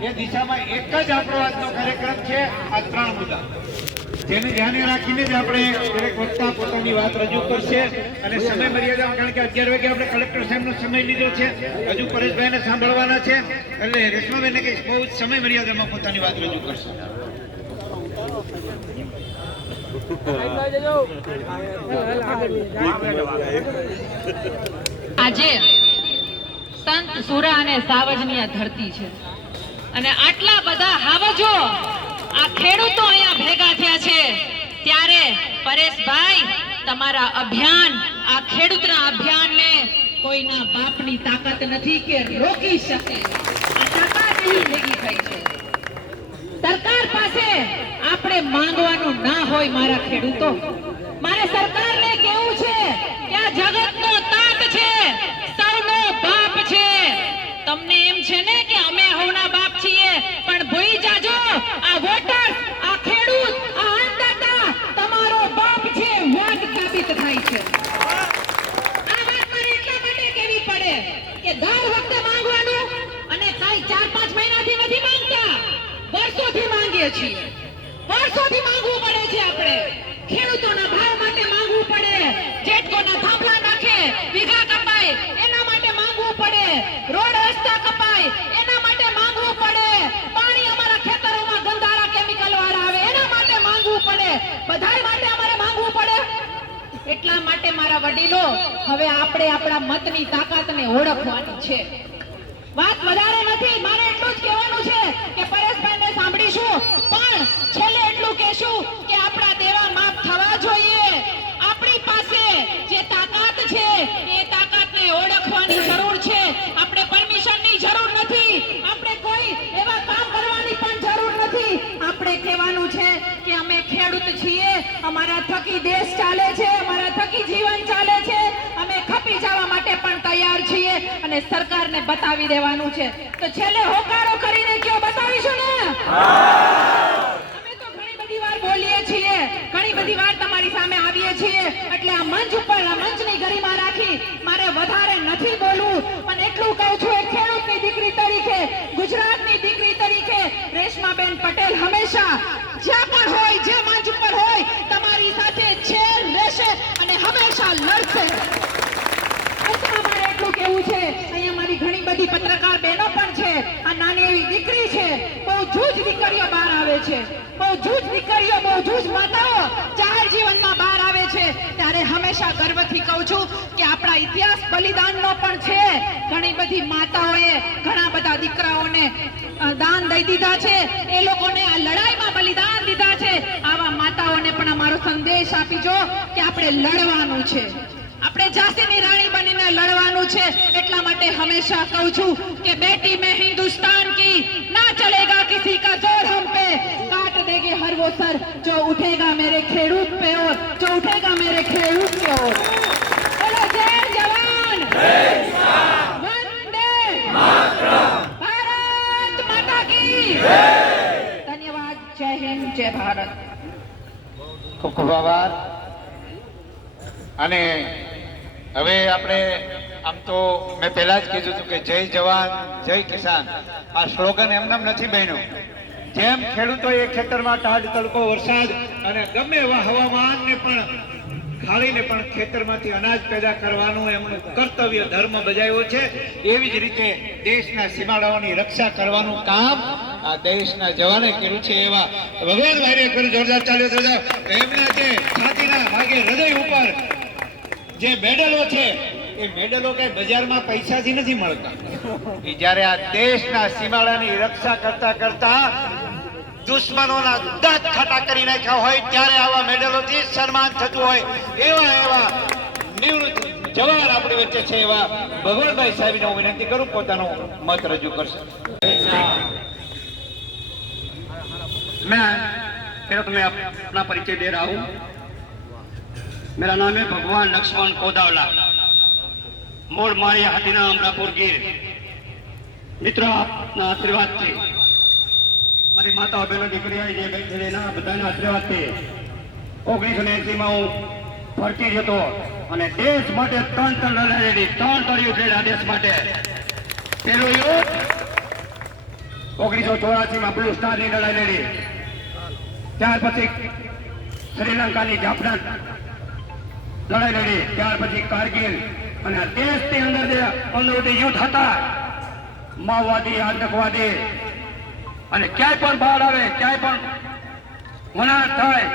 એ દિશામાં એક જ આપણો આજનો કાર્યક્રમ છે। આ 3 મુદ્દા જેને ધ્યાને રાખીને જ આપણે દરેક વક્તા પોતાની વાત રજૂ કરશે અને સમય મર્યાદા, કારણ કે 11 વાગે આપણે કલેક્ટર સાહેબનો સમય લીધો છે, હજુ પરેશભાઈને સાંભળવાના છે, એટલે રેશમાબેનને કહીશ બહુ સમય મર્યાદામાં પોતાની વાત રજૂ કરશે। આજે સંત સુરા અને સાવજની આ ધરતી છે અને આટલા બધા હાવજો આ ખેડૂતો અહીંયા ભેગા થયા છે, ત્યારે પરેશભાઈ તમારા અભિયાન, આ ખેડૂતના અભિયાનને કોઈના બાપની તાકાત નથી કે રોકી શકે। આ તાકાત એવી ભેગી થઈ છે। સરકાર પાસે આપણે માંગવાનું ના હોય મારા ખેડૂતો, મારે સરકારને કહેવું છે કે આ જગતનો તાત છે, સૌનો બાપ છે। તમને એમ છે ને કે અમે હવના બાપ છીએ, પણ ભૂલી જાજો આ વોટર, આ ખેડૂત, આ અન્નદાતા તમારો બાપ છે, વાત સાબિત થાય છે। આ વાત મારે એટલા માટે કહેવી પડે કે દર વખતે માંગવાનું અને કાઈ 4-5 મહિનાથી નથી માંગતા, વર્ષોથી માંગીએ છીએ, વર્ષોથી માંગવું પડે છે। આપણે ખેડૂતોના ભાવ માટે માંગવું પડે, જેટકોના થાંભલા નાખે, વીઘા કપાય એના માટે માંગવું પડે, રોડ રસ્તા કપાય એના માટે માંગવું પડે, પાણી અમારા ખેતરોમાં ગંધારા કેમિકલ વાળા આવે એના માટે માંગવું પડે, બધાય માટે અમારે માંગવું પડે। એટલા માટે મારા વડીલો, હવે આપણે આપણા મતની તાકાતને ઓળખવાની છે। વાત વધારે નથી, મારે એટલું જ કહેવાનું છે કે પરેશભાઈને સાંભળીશું, પણ છેલ્લે એટલું કહેશું કે આપણા દેવા માફ થવા જોઈએ। આપણી પાસે જે તાકાત છે એ તાકાતને ઓળખવાની જરૂર છે। આપણે પરમિશનની જરૂર નથી, આપણે કોઈ એવા કામ કરવાની પણ જરૂર નથી। આપણે કહેવાનું છે કે અમે ખેડૂત છીએ, અમારા થકી દેશ ચાલે છે, અમારા થકી જીવન ચાલે છે, અમે ખપી જવા માટે પણ તૈયાર છીએ અને સરકારને બતાવી દેવાનું છે। તો છેલ્લે હોકારો કરીને કયો બતાવીશું ને? અમે તો ઘણી બધી વાર બોલીએ છીએ, ઘણી બધી વાર તમારી સામે આવીએ છીએ, એટલે આ મંચ ઉપર, આ મંચની ગરિમા રાખી મારે વધારે નથી બોલવું, પણ એટલું કહું છું એક ખેડૂતની દીકરી તરીકે, ગુજરાતની દીકરી તરીકે રેશમાબેન પટેલ હંમેશા જ્યાં પણ હોય, જે મંચ ઉપર હોય, તમારી સાથે છે, રહેશે અને હંમેશા લડશે। મારે એટલું કેવું છે, અહીંયા મારી ઘણી બધી પત્રકાર બહેનો પણ છે, આ નાની એવી દીકરી છે, બહુ જૂજ દીકરીઓ બહાર આવે છે, બહુ જૂજ દીકરીઓ, બહુ જૂજ માતાઓ જાહેર જીવનમાં બહાર આવે છે, ત્યારે હંમેશા ગર્વથી કહું છું કે આપણા ઇતિહાસ બલિદાનનો પણ છે। ઘણી બધી માતાઓએ ઘણા બધા દીકરાઓને દાન દઈ દીધા છે, એ લોકોને આ લડાઈમાં બલિદાન દીધા છે। આવા માતાઓને પણ અમારો સંદેશ આપીજો કે આપણે લડવાનું છે, આપણે ઝાંસીની રાણી બનીને લડવાનું છે। એટલા માટે હંમેશા કહું છું કે બેટી મેં હિન્દુસ્તાન કી, ના ચલેગા કિસી કા જોર હમ પે, કાટ દેગે હર वो सर जो उठेगा मेरे खेडूत पे और जो उठेगा मेरे खेडूत के ओर। बोलो जय जवान, जय किसान, वंदे मातरम, भारत माता की जय। धन्यवाद, जय हिंद, जय भारत। ખૂબ ખૂબ આભાર। અને હવે આપણે આમ તો મેં પહેલા જ કીધું હતું કે જય જવાન જય કિસાન, આ સ્લોગન એમનામ નથી બન્યું। જેમ ખેડૂતોએ ખેતરમાં ટાઢ તડકો વરસાદ અને ગમે એવા હવામાનને પણ ખાળીને પણ ખેતરમાંથી અનાજ પેદા કરવાનું એમનું કર્તવ્ય ધર્મ બજાવ્યો છે, એવી જ રીતે દેશના સીમાડાઓની રક્ષા કરવાનું કામ આ દેશના જવાને કર્યું છે। એવા ભગવાન ભાઈને કર્યું, જોરદાર ચાલ્યો છે। એમના જે છાતીના ભાગે હૃદય ઉપર જે મેડલો છે એ મેડલો કઈ બજારમાં પૈસાથી નથી મળતા, એ જ્યારે આ દેશના સીમાડાની રક્ષા કરતા કરતા દુશ્મનોના દાંત ખાટા કરી નાખ્યા હોય ત્યારે આવા મેડલોથી સન્માન થતું હોય, એવા એવા નિવૃત્ત જવાન આપણી વચ્ચે છે। એવા ભગવાનભાઈ સાહેબને હું વિનંતી કરું પોતાનો મત રજૂ કરશે। मैं फिर तुम्हें अपना परिचय दे रहा हूँ। मेरा नाम है भगवान लक्ष्मण कोदावला, मूल मारिया हटीना अमरापुर गिर। मित्रों, आपना आशीर्वाद थी, મારી માતા બહેનો દીકરીઓ જે બેઠેલી એના બધાના આશીર્વાદથી 1980 માં હું ભરતી જતો અને દેશ માટે 3 લડાઈ, 3 તળિયું લડેલા દેશ માટે। પેલું યુદ્ધ 1984 બ્લુ સ્ટારની લડાઈ લડી, ત્યાર પછી શ્રીલંકાની જાફના લડાઈ લડી, ત્યાર પછી કારગિલ, અને આ દેશની અંદર જે અંદરોથી યુદ્ધ હતા, માઓવાદી, આતંકવાદી, અને ક્યાંય પણ બહાર આવે, ક્યાંય પણ વણાટ થાય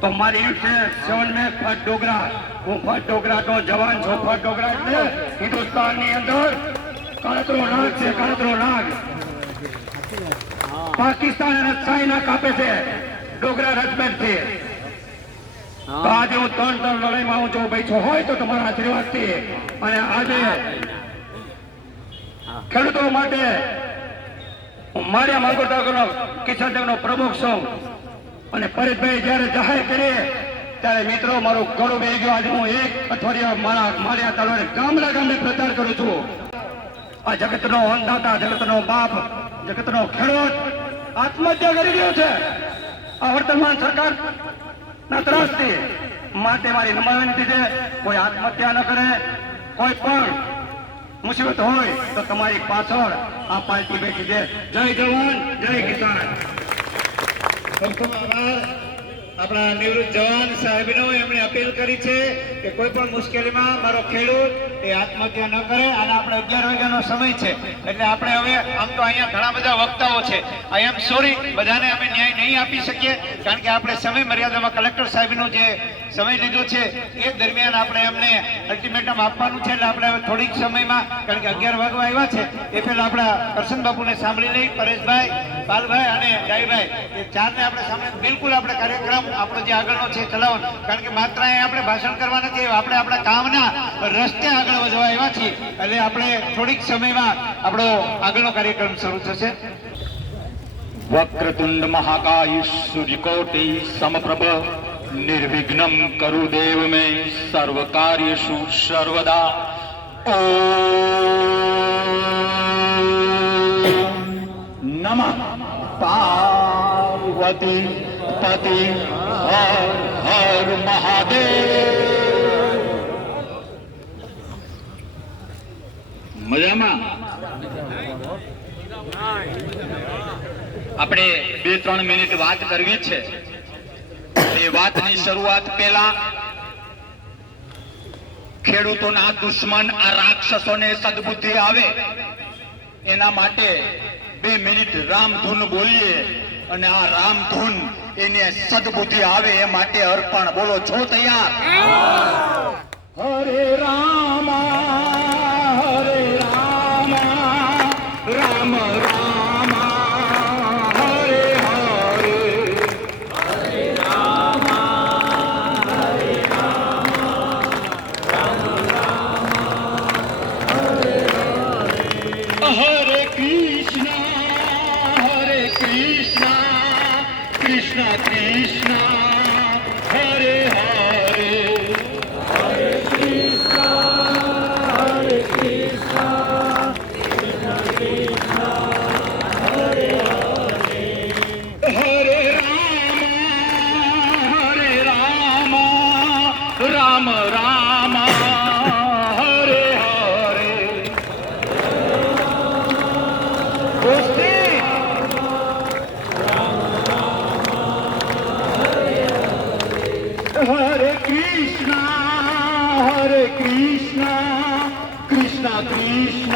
તો મારી છે 7 મે ફટ ડોગરા. હું ફટ ડોગરાનો જવાન છું. ફટ ડોગરા એટલે હિન્દુસ્તાનની અંદર કાળતરો નાગ છે, કાળતરો નાગ. પાકિસ્તાન અને ચાઇના કાપે છે ડોગરા રજમેન્ટ થી. તો આજે હું 3 લડાઈમાં હું જો બેઠો હોય તો તમારા આશીર્વાદથી, અને આજે ખેડૂતો માટે મારે માંગોટાનો કિસાનનો પ્રમુખ છું, અને પરેશભાઈ જયારે જાહેર કરીએ ત્યારે મિત્રો મારું ગળું બે ગયું. આજે હું 1 અઠવાડિયા મારા તાલુકે ગામડા ગામે પ્રચાર કરું છું. આ જગતનો અન્નદાતા, જગતનો બાપ, જગતનો ખેડૂત આત્મહત્યા કરી રહ્યો છે આ વર્તમાન સરકાર ના ત્રાસથી. માટે મારી નમ્ર વિનંતી છે, કોઈ આત્મહત્યા ન કરે. કોઈ પણ મુસીબત હોય તો તમારી પાછળ આ પાર્ટી બેઠી છે. જય જવાન, જય કિસાન. આપણા નિવૃત્ત જવાન સાહેબનો એમણે અપીલ કરી છે કે કોઈ પણ મુશ્કેલીમાં મારો ખેડૂત એ આત્મહત્યા ન કરે. અને આપણે 11 વાગ્યાનો સમય છે એટલે આપણે હવે આમ તો અહીંયા ઘણા બધા વક્તાઓ છે. આઈ એમ સોરી, બધાને અમે ન્યાય નહીં આપી શકીએ કારણ કે આપણે સમય મર્યાદામાં કલેક્ટર સાહેબનો જે સમય લીધો છે એ દરમિયાન આપણે એમને અલ્ટિમેટમ આપવાનું છે. એટલે આપણે હવે થોડીક સમયમાં, કારણ કે 11 વાગવા આવ્યા છે એ પહેલા આપણા કરશન બાપુને સાંભળી લઈ. પરેશભાઈ, પાલભાઈ અને ડાઈભાઈ એ ચારને આપણે સાંભળી બિલકુલ આપણે કાર્યક્રમ આપણો જે આગળનો છે ચલાવવાનો. કારણ કે માત્ર અહીંયા આપણે ભાષણ કરવા નથી, આપણે આપણા કામના રસ્તે આગળ વધવા આવ્યા છીએ. એટલે આપણે થોડીક સમયમાં આપણો આગળનો કાર્યક્રમ શરૂ થશે. વક્રતુંડ મહાકાય સૂર્યકોટિ સમપ્રભ નિર્વિઘ્નમ કરુ દેવ મે સર્વ કાર્યેષુ સર્વદા. ઓમ નમઃ પાર્વતી પતિ હર હર મહાદેવ. મજામાં? આપણે 2-3 મિનિટ વાત કરવી છે. એ વાતની શરૂઆત પહેલા ખેડૂતોના દુશ્મન આ રાક્ષસોને સદબુદ્ધિ આવે એના માટે 2 મિનિટ રામધૂન બોલીએ, અને આ રામધૂન એને સદબુદ્ધિ આવે એ માટે અર્પણ. બોલો, છો તૈયાર? હરે રામ હરે રામ રામ રામ હરે હરે. હરે કૃષ્ણ કૃષ્ણ કૃષ્ણ હરે હરે. હરે રામ રામ રામ હરે હરે. હરે કૃષ્ણ કૃષ્ણ કૃષ્ણ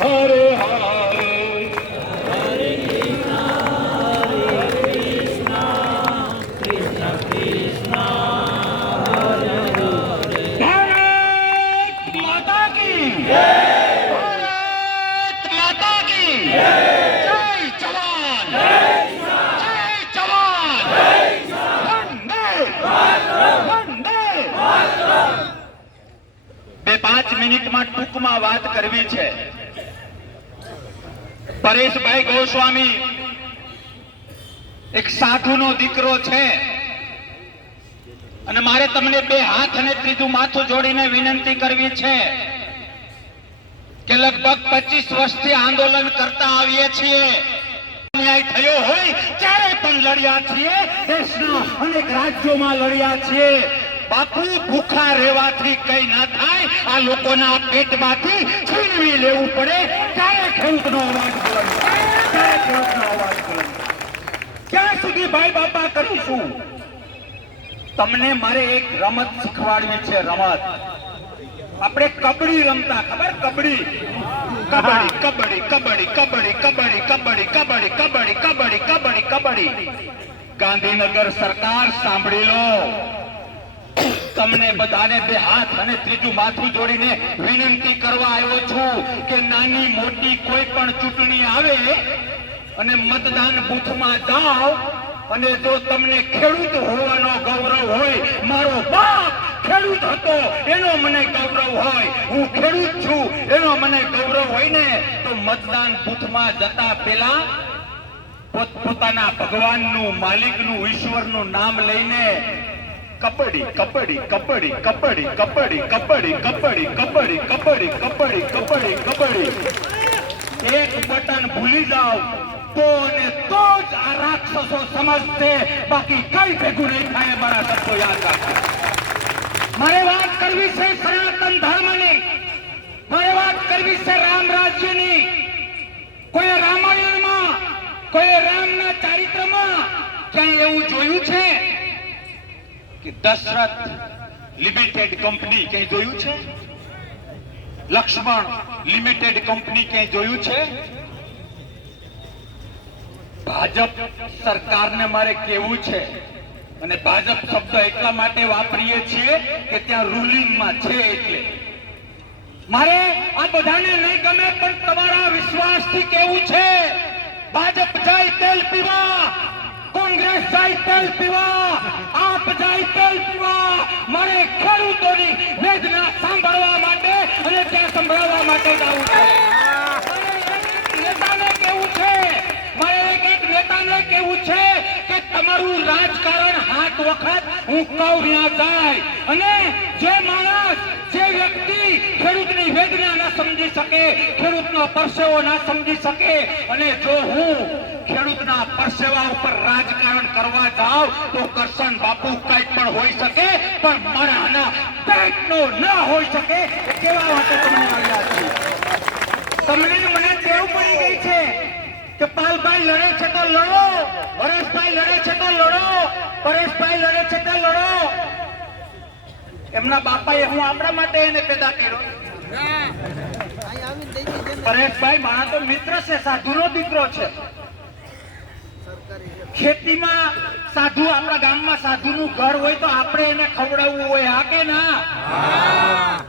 હરે હરે. ભારત માતા કી જય. ભારત માતા કી જય. જય જવાન, જય જવાન, વંદે વંદે. 2-5 મિનિટમાં ટૂંકમાં વાત કરવી છે. પરેશભાઈ ગોસ્વામી એક સાધુનો દીકરો છે, અને મારે તમને 2 હાથ અને ત્રીજું માથું જોડીને વિનંતી કરવી છે કે લગભગ 25 વર્ષથી આંદોલન કરતા આવીએ છીએ. ન્યાય થયો હોય ત્યારે પણ લડ્યા છીએ, દેશના અનેક રાજ્યોમાં લડ્યા છીએ. બાપુ, ભૂખા રહેવાથી કઈ ના થાય. આ લોકોના પેટમાંથી છીનવી લેવું પડે ત્યારે ક્યારે ખેડૂતનો અવાજ બુલંદ થાય? ક્યારે ખેડૂતનો અવાજ બુલંદ થાય? ક્યાં સુધી ભાઈ બાપા કરીશું? તમને મારે એક રમત શીખવાડવી છે. રમત આપણે કબડ્ડી રમતા, ખબર? કબડ્ડી કબડ્ડી કબડ્ડી કબડ્ડી કબડ્ડી કબડ્ડી કબડ્ડી કબડ્ડી કબડ્ડી કબડ્ડી કબડ્ડી કબડ્ડી. ગાંધીનગર સરકાર સાંભળી લો, તમને બધાને બે હાથ અને ત્રીજું માથું જોડીને વિનંતી કરવા આવ્યો છું કે નાની મોટી કોઈ પણ ચૂંટણી આવે અને મતદાન બૂથમાં જાઓ અને જો તમને ખેડૂત હોવાનો ગૌરવ હોય, મારો બાપ ખેડૂત હતો એનો મને ગૌરવ હોય, હું ખેડૂત છું એનો મને ગૌરવ હોય ને, તો મતદાન બૂથમાં જતા પહેલા પોતાના ભગવાનનું, માલિકનું, ઈશ્વરનું નામ લઈને કબડ્ડી કબડ્ડી કબડ્ડી કબડ્ડી કબડ્ડી કબડ્ડી કબડ્ડી કબડ્ડી કબડ્ડી કબડ્ડી કબડ્ડી કબડ્ડી એક બટન ભૂલી જાઓ તો અને તો જ આ રાક્ષસો સમજશે, બાકી કઈ ભેગું નહીં થાય. મારા શબ્દો યાદ રાખજો. મારે વાત કરવી છે સનાતન ધર્મની, મારે વાત કરવી છે રામ રાજ્યની. કોઈ રામાયણમાં, કોઈ રામના ચારિત્રમાં ક્યાંય એવું જોયું છે કે દશરથ લિમિટેડ કંપની ક્યાંય જોયું છે? લક્ષ્મણ લિમિટેડ કંપની ક્યાંય જોયું છે? ભાજપ સરકારને મારે કહેવું છે, અને ભાજપ શબ્દ એટલા માટે વાપરીએ છીએ કે ત્યાં રૂલિંગમાં છે એટલે. મારે આ બધાને નહીં ગમે પણ તમારા વિશ્વાસથી કહેવું છે, ભાજપ જાય તેલ પીવા, કોંગ્રેસ જાય તેલ પીવા, આપ જાય તેલ પીવા. મારે ખેડૂતોની વેદના સાંભળવા માટે અને ત્યાં સંભળાવવા માટે જવું છે. નેતાને કેવું છે, મારે એક નેતાને કેવું છે કે તમારું રાજકારણ હાથ વખત હું કહું ત્યાં જાય, અને જે માણસ, જે વ્યક્તિ ખેડૂતની વેદના ના સમજી શકે, ખેડૂતનો પરસેવો ના સમજી શકે, અને જો હું ખેડૂતના પરસેવા ઉપર રાજકારણ કરવા જાઉં તો કરશન બાપુ કઈ પણ હોઈ શકે, પણ મારા પેટનો ના હોઈ શકે. એ કેવા માટે તમને આવ્યા છે? તમને મને ટેવ પડી ગઈ છે કે પાલભાઈ લડે છે તો લડો, હરેશભાઈ લડે છે તો લડો, પરેશભાઈ લડે છે તો લડો. એમના બાપાએ હું આપણા માટે એને પેદા કર્યો. પરેશભાઈ મારા તો મિત્ર છે, સાધુનો દીકરો છે. ખેતીમાં સાધુ, આપણા ગામમાં સાધુનું ઘર હોય તો આપણે એને ખવડાવવું હોય, હા કે ના?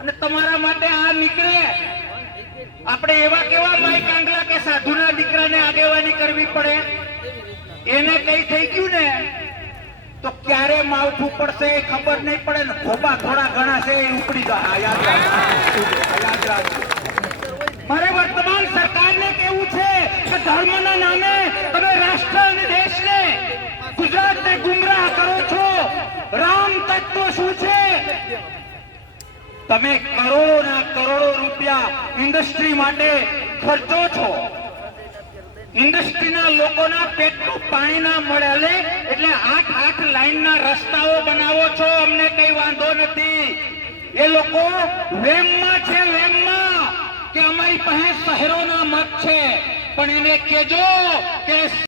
અને તમારા માટે આ નીકળે. આપણે એવા કેવા માઈ કાંગલા કે સાધુના દીકરાને આગેવાની કરવી પડે? એને કઈ થઈ ગયું ને તો ક્યારે માવઠું પડશે એ ખબર નહીં પડે ને, ખોબા થોડા ઘણા છે એ ઉપડી જાય. યાદ રાખજો. મારે વર્તમાન સરકારને કેવું છે કે ધર્મના નામે તમે રાષ્ટ્ર અને દેશને, ગુજરાતને ગુમરાહ કરો છો. રામ તત્વ શું છે? તમે કરોડોના કરોડો રૂપિયા ઇન્ડસ્ટ્રી માટે ખર્ચો છો. ઇન્ડસ્ટ્રીના લોકોના પેટનું પાણી ના મળે એટલે 8 લાઈનના રસ્તાઓ બનાવો છો. અમને કઈ વાંધો નથી. એ લોકો વેમમાં છે, વેમમાં કે અમારી પાસે શહેરોના મત છે, પણ એને કહેજો કે